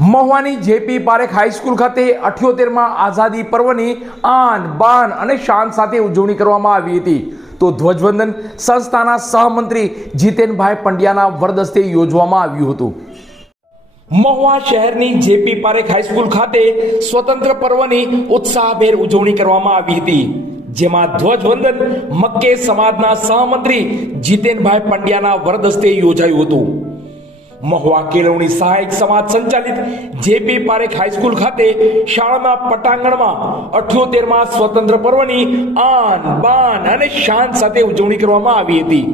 મહુવાની JP Parekh high school ખાતે અઠ્યોતેરમાં આઝાદી પર્વની આન, બાન અને શાન સાથે ઉજવણી કરવામાં આવી હતી. તો ધ્વજવંદન સંસ્થાના સહમંત્રી જીતેનભાઈ પંડ્યાના વરદસ્તે યોજવામાં આવ્યું હતું. મહુવા શહેરની જેપી પારેખ હાઈસ્કૂલ ખાતે સ્વતંત્ર પર્વની ઉત્સાહભેર ઉજવણી કરવામાં આવી હતી. જેમાં ધ્વજવંદન મક્કે સમાજના સહમંત્રી જીતેનભાઈ પંડ્યાના વરદસ્તે યોજાયું હતું. મહુવા કેળવણી સહાયક સમાજ સંચાલિત જેપી પારેખ હાઈસ્કૂલ ખાતે શાળાના પટાંગણમાં અઠ્યોતેરમાં સ્વતંત્ર પર્વની આન, બાન અને શાન સાથે ઉજવણી કરવામાં આવી હતી.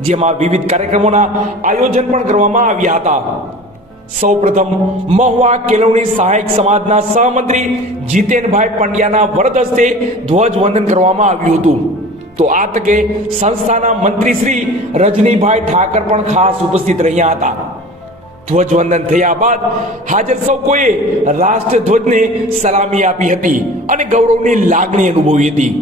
જેમાં વિવિધ કાર્યક્રમોના આયોજન પણ કરવામાં આવ્યા હતા. સૌપ્રથમ મહુવા કેળવણી સહાયક સમાજના સહમંત્રી જીતેનભાઈ પંડ્યાના વરદ હસ્તે ધ્વજવંદન કરવામાં આવ્યું હતું. તો આ તકે સંસ્થાના મંત્રી શ્રી રજનીભાઈ ઠાકર પણ ખાસ ઉપસ્થિત રહ્યા હતા. ધ્વજવંદન થયા બાદ હાજર સૌ કોઈએ રાષ્ટ્રધ્વજને સલામી આપી હતી અને ગૌરવની લાગણી અનુભવી હતી.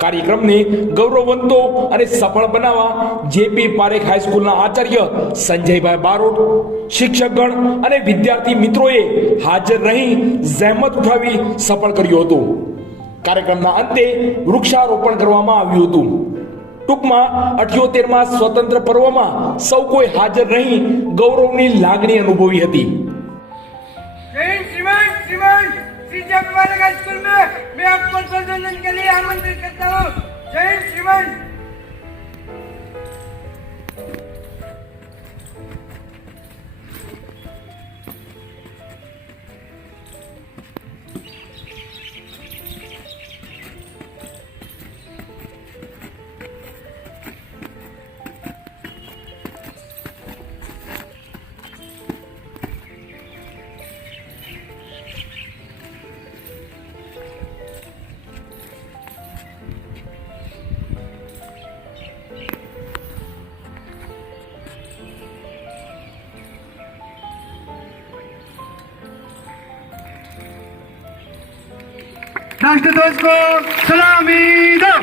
કાર્યક્રમને ગૌરવવંતો અને સફળ બનાવવા જેપી પારેખ હાઈસ્કૂલના આચાર્ય સંજયભાઈ બારોટ, શિક્ષકગણ અને વિદ્યાર્થી મિત્રોએ હાજર રહી જહેમત ઉઠાવી સફળ કર્યું હતું. કાર્યક્રમના અંતે વૃક્ષારોપણ કરવામાં આવ્યું હતું ટૂંકમાં અઠ્યોતેરમાં સ્વતંત્ર પર્વમાં સૌ કોઈ હાજર રહી ગૌરવની લાગણી અનુભવી હતી जय हिंद श्रीमान श्रीमान श्री जगवाल स्कूल में मैं आपको संशोधन के लिए आमंत्रित करता हूँ जय हिंद राष्ट्रध्वज को सलामी दो